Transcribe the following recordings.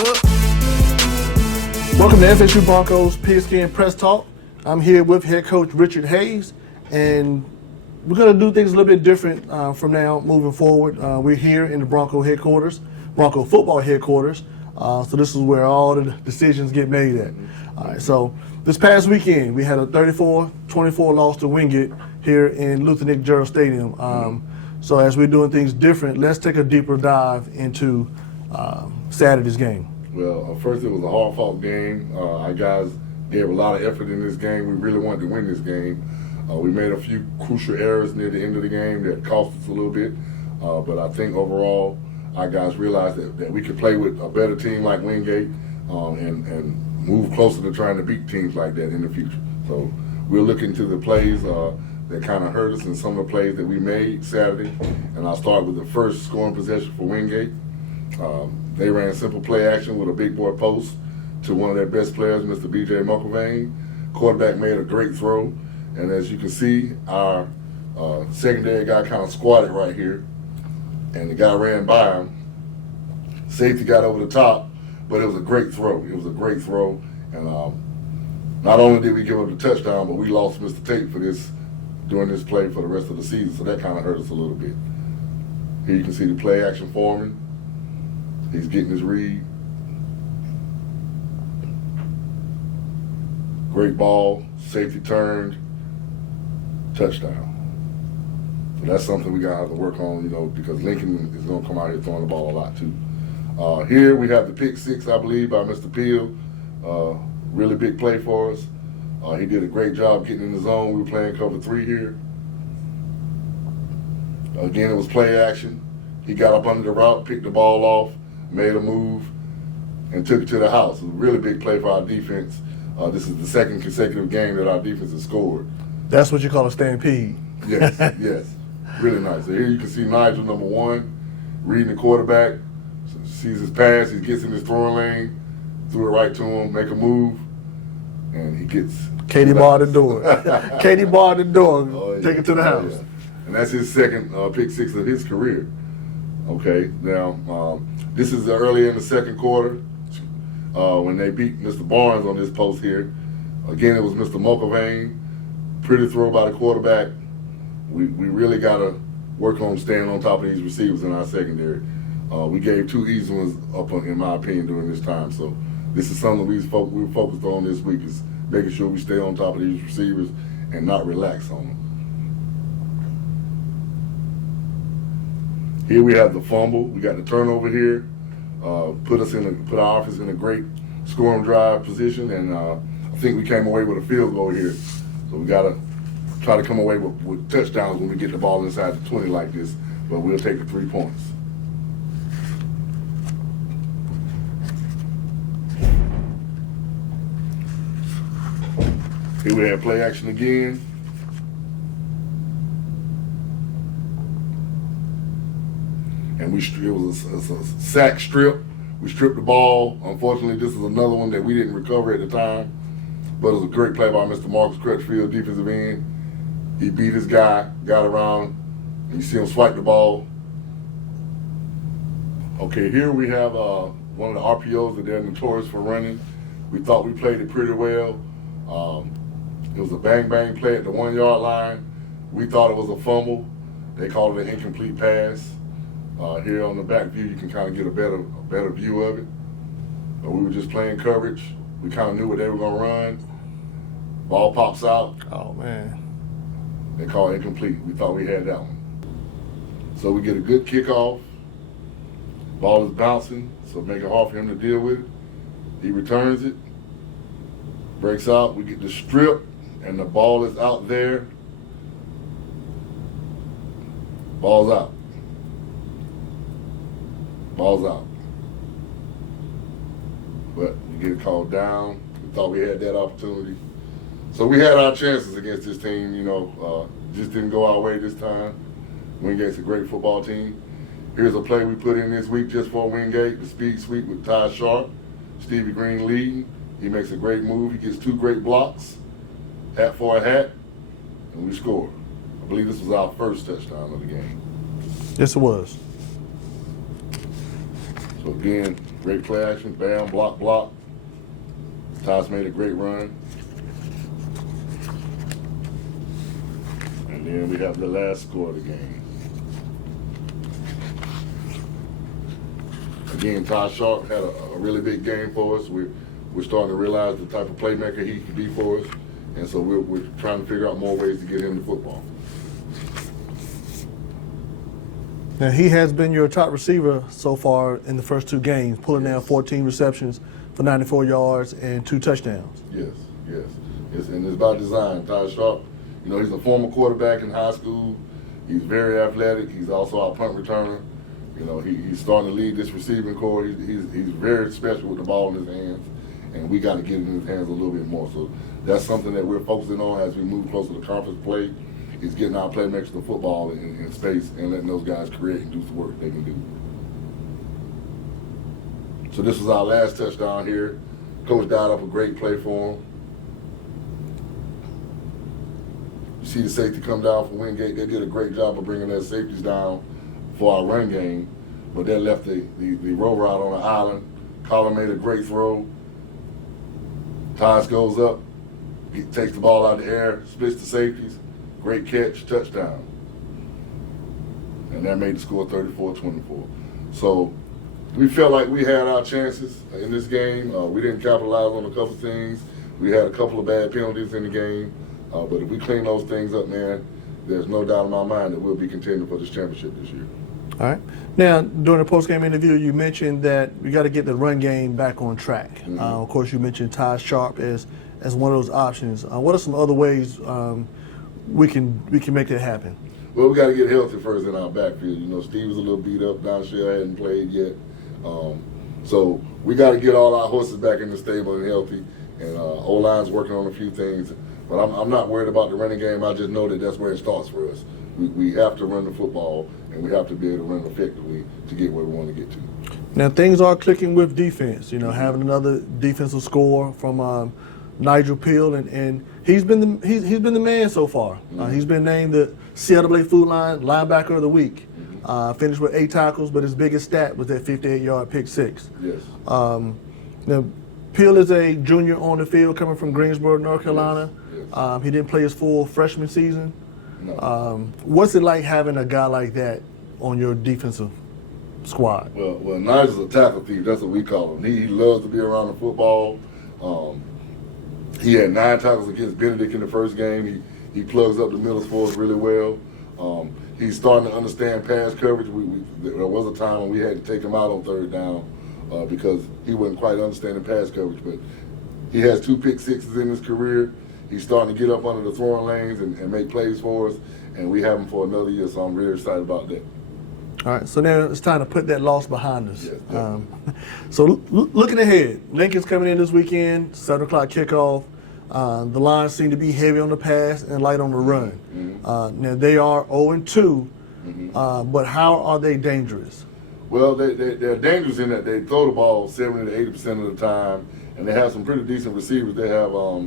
up? Welcome to FSU Broncos Pigskin PressTalk. I'm here with head coach Richard Hayes, and we're going to do things a little bit different from now moving forward. We're here in the Bronco football headquarters. So this is where all the decisions get made at. All right, so this past weekend, we had a 34-24 loss to Wingate here in Luther Nick Gerald Stadium. So as we're doing things different, let's take a deeper dive into Saturday's game. Well, first it was a hard-fought game. Our guys gave a lot of effort in this game. We really wanted to win this game. We made a few crucial errors near the end of the game that cost us a little bit. But I think overall, our guys realized that we could play with a better team like Wingate and move closer to trying to beat teams like that in the future. So we're looking to the plays that kind of hurt us and some of the plays that we made Saturday. And I'll start with the first scoring possession for Wingate. They ran simple play action with a big boy post to one of their best players, Mr. B.J. McIlvain. Quarterback made a great throw. And as you can see, our secondary guy kind of squatted right here. And the guy ran by him. Safety got over the top, but it was a great throw. It was a great throw. And not only did we give up the touchdown, but we lost Mr. Tate during this play for the rest of the season. So that kind of hurt us a little bit. Here you can see the play action foreman. He's getting his read. Great ball, safety turned, touchdown. So that's something we gotta have to work on, because Lincoln is gonna come out here throwing the ball a lot too. Here we have the pick six, I believe, by Mr. Peel. Really big play for us. He did a great job getting in the zone. We were playing cover 3 here. Again, it was play action. He got up under the route, picked the ball off, made a move, and took it to the house. It was a really big play for our defense. This is the second consecutive game that our defense has scored. That's what you call a stampede. Yes, yes. Really nice. So here you can see Nigel, number 1, reading the quarterback, sees his pass, he gets in his throwing lane, threw it right to him, make a move, and he gets... Katie barred the door. Katie barred the door. Oh, yeah. Take it to the house. Yeah. And that's his second pick six of his career. Okay, now, this is early in the second quarter when they beat Mr. Barnes on this post here. Again, it was Mr. McIlvain. Pretty throw by the quarterback. We really got to work on staying on top of these receivers in our secondary. We gave 2 easy ones up, in my opinion, during this time. So this is something we were focused on this week, is making sure we stay on top of these receivers and not relax on them. Here we have the fumble. We got the turnover here. Put our offense in a great scoring drive position, and I think we came away with a field goal here. So we got to try to come away with touchdowns when we get the ball inside the 20 like this, but we'll take the 3 points. Here we have play action again. And it was a sack strip. We stripped the ball. Unfortunately, this is another one that we didn't recover at the time, but it was a great play by Mr. Marcus Crutchfield, defensive end. He beat his guy, got around, and you see him swipe the ball. Okay, here we have one of the RPOs that they're notorious for running. We thought we played it pretty well. It was a bang-bang play at the 1-yard line. We thought it was a fumble. They called it an incomplete pass. Here on the back view, you can kind of get a better view of it. But we were just playing coverage. We kind of knew what they were going to run. Ball pops out. Oh, man. They call it incomplete. We thought we had that one. So we get a good kickoff. Ball is bouncing, so make it hard for him to deal with it. He returns it. Breaks out. We get the strip, and the ball is out there. Ball's out. Ball's out. But we get it called down. We thought we had that opportunity. So we had our chances against this team, just didn't go our way this time. Wingate's a great football team. Here's a play we put in this week just for Wingate, the speed sweep with Ty Sharp. Stevie Green leading. He makes a great move. He gets 2 great blocks, hat for a hat, and we score. I believe this was our first touchdown of the game. Yes, it was. So again, Great play action, bam, block, block. Toss made a great run. And then we have the last score of the game. Again, Ty Sharp had a really big game for us. We're starting to realize the type of playmaker he can be for us. And so we're trying to figure out more ways to get him to football. Now, he has been your top receiver so far in the first 2 games, pulling down 14 receptions for 94 yards and 2 touchdowns. Yes. And it's by design. Ty Sharp, he's a former quarterback in high school. He's very athletic. He's also our punt returner. He's starting to lead this receiving corps. He's very special with the ball in his hands, and we got to get it in his hands a little bit more. So that's something that we're focusing on as we move closer to conference play, is getting our playmakers the football in space and letting those guys create and do the work they can do. So this was our last touchdown here. Coach dialed up a great play for him. You see the safety come down from Wingate. They did a great job of bringing their safeties down for our run game, but they left the rover out on the island. Collar made a great throw. Tyus goes up, he takes the ball out of the air, splits the safeties. Great catch, touchdown. And that made the score 34-24. So we felt like we had our chances in this game. We didn't capitalize on a couple things. We had a couple of bad penalties in the game. But if we clean those things up, man, there's no doubt in my mind that we'll be contending for this championship this year. All right. Now, during the post-game interview, you mentioned that we got to get the run game back on track. Mm-hmm. Of course, you mentioned Ty Sharp as one of those options. What are some other ways we can make that happen? Well, we got to get healthy first in our backfield. Steve was a little beat up. Donshell hadn't played yet. So we got to get all our horses back in the stable and healthy. And O-line's working on a few things. But I'm not worried about the running game. I just know that that's where it starts for us. We have to run the football, and we have to be able to run effectively to get where we want to get to. Now, things are clicking with defense. Having another defensive score from Nigel Peel, and he's been the man so far. Mm-hmm. He's been named the CLA Food Line Linebacker of the Week. Mm-hmm. Finished with 8 tackles, but his biggest stat was that 58-yard pick 6. Yes. Now, Peel is a junior on the field coming from Greensboro, North Carolina. Yes. He didn't play his full freshman season. No. What's it like having a guy like that on your defensive squad? Well, Nigel's a tackle thief. That's what we call him. He loves to be around the football. He had 9 tackles against Benedict in the first game. He plugs up the middle for us really well. He's starting to understand pass coverage. There was a time when we had to take him out on 3rd down because he wasn't quite understanding pass coverage. But he has 2 pick 6s in his career. He's starting to get up under the throwing lanes and make plays for us, and we have him for another year, so I'm really excited about that. All right, so now it's time to put that loss behind us. Yes, so looking ahead, Lincoln's coming in this weekend, 7 o'clock kickoff. The lines seem to be heavy on the pass and light on the run. Mm-hmm. Now, they are 0-2, Mm-hmm. but how are they dangerous? Well, they're dangerous in that they throw the ball 70 to 80% of the time, and they have some pretty decent receivers. They have a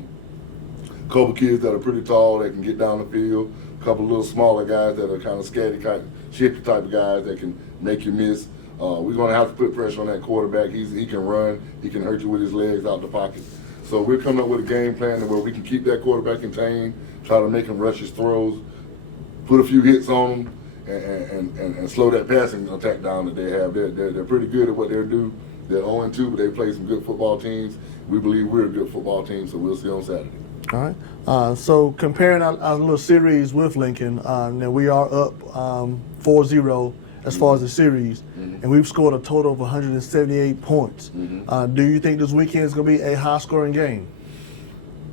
couple kids that are pretty tall that can get down the field, a couple little smaller guys that are kind of scatty, kind of shifty type of guys that can make you miss. We're going to have to put pressure on that quarterback. He can run. He can hurt you with his legs out the pocket. So we're coming up with a game plan where we can keep that quarterback contained, try to make him rush his throws, put a few hits on him, and slow that passing attack down that they have. They're pretty good at what they do. They're 0-2, but they play some good football teams. We believe we're a good football team, so we'll see on Saturday. All right. So comparing our little series with Lincoln, now we are up 4-0 as far as the series, and we've scored a total of 178 points. Do you think this weekend is going to be a high-scoring game?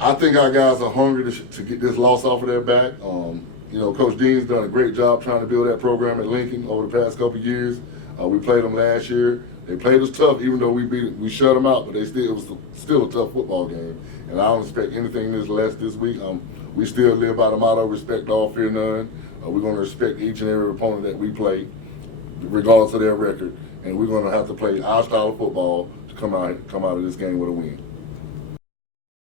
I think our guys are hungry to get this loss off of their back. Coach Dean's done a great job trying to build that program at Lincoln over the past couple of years. We played them last year. They played us tough, even though we shut them out, but it was still a tough football game. And I don't expect anything less this week. We still live by the motto, respect all, fear none. We're going to respect each and every opponent that we play, regardless of their record. And we're going to have to play our style of football to come out of this game with a win.